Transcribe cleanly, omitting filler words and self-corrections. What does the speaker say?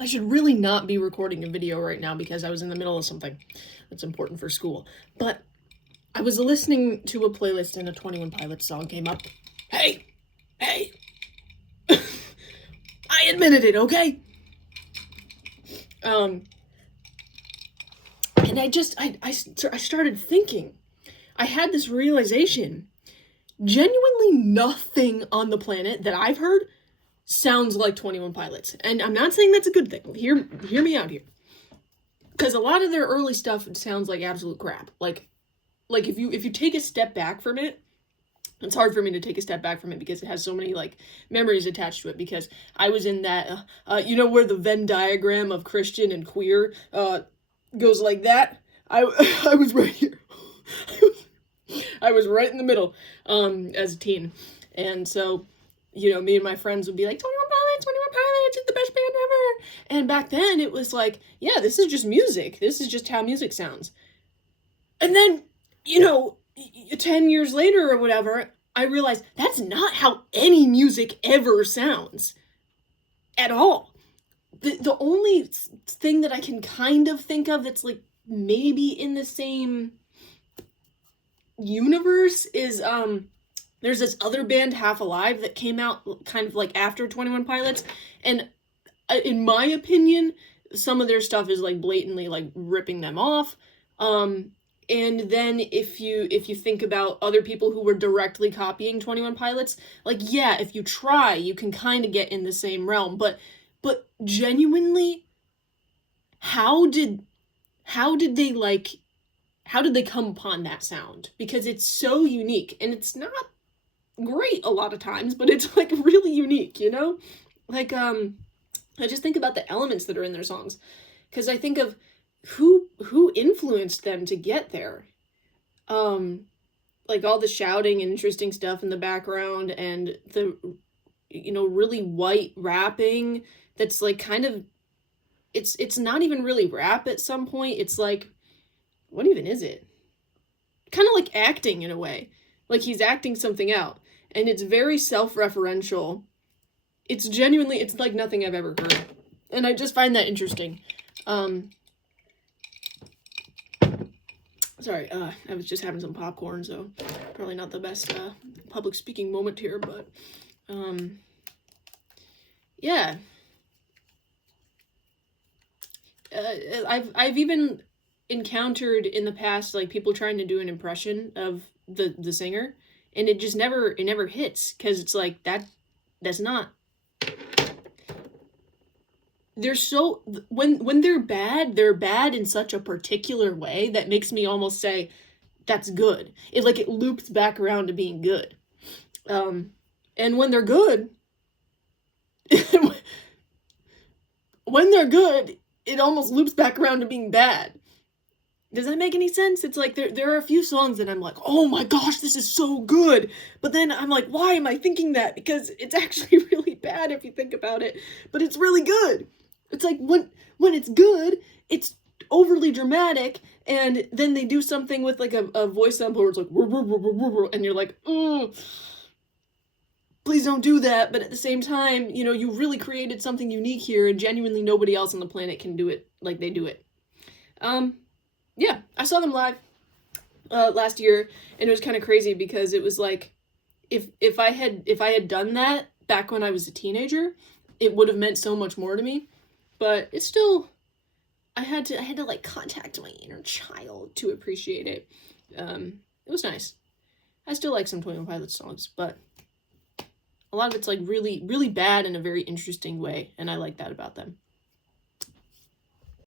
I should really not be recording a video right now because I was in the middle of something that's important for school. But I was listening to a playlist and a 21 Pilots song came up. Hey! Hey! I admitted it, okay? And I started thinking. I had this realization. Genuinely nothing on the planet that I've heard sounds like 21 Pilots. And I'm not saying that's a good thing. Hear me out here. Because a lot of their early stuff sounds like absolute crap. Like if you take a step back from it, it's hard for me to take a step back from it because it has so many like memories attached to it. Because I was in that, where the Venn diagram of Christian and queer goes like that. I was right here. I was right in the middle as a teen, and so me and my friends would be like 21 Pilots, it's the best band ever. And back then it was like, yeah, this is just music. This is just how music sounds. And then 10 years later or whatever, I realized that's not how any music ever sounds at all. The only thing that I can kind of think of that's like maybe in the same universe is there's this other band, Half Alive, that came out kind of like after 21 Pilots, and in my opinion some of their stuff is like blatantly like ripping them off. And then if you think about other people who were directly copying 21 Pilots, like, yeah, if you try, you can kind of get in the same realm, but genuinely, how did they come upon that sound? Because it's so unique, and it's not great a lot of times, but it's like really unique, like I just think about the elements that are in their songs, because I think of who influenced them to get there. Like all the shouting and interesting stuff in the background, and the really white rapping that's like kind of, it's not even really rap at some point. It's like, what even is it? Kind of like acting in a way. Like he's acting something out. And it's very self-referential. It's like nothing I've ever heard. And I just find that interesting. Sorry, I was just having some popcorn, so probably not the best public speaking moment here, but yeah. I've even encountered in the past like people trying to do an impression of the singer, and it just never hits, because it's like that's not, they're so, when they're bad in such a particular way that makes me almost say that's good. It loops back around to being good. And when they're good it almost loops back around to being bad. Does that make any sense? It's like there are a few songs that I'm like, oh my gosh, this is so good. But then I'm like, why am I thinking that? Because it's actually really bad if you think about it. But it's really good. It's like when it's good, it's overly dramatic, and then they do something with like a voice sample where it's like, and you're like, please don't do that. But at the same time, you really created something unique here, and genuinely nobody else on the planet can do it like they do it. Yeah, I saw them live last year, and it was kind of crazy because it was like, if I had done that back when I was a teenager, it would have meant so much more to me. But it's still, I had to like contact my inner child to appreciate it. It was nice. I still like some 21 Pilots songs, but a lot of it's like really, really bad in a very interesting way, and I like that about them.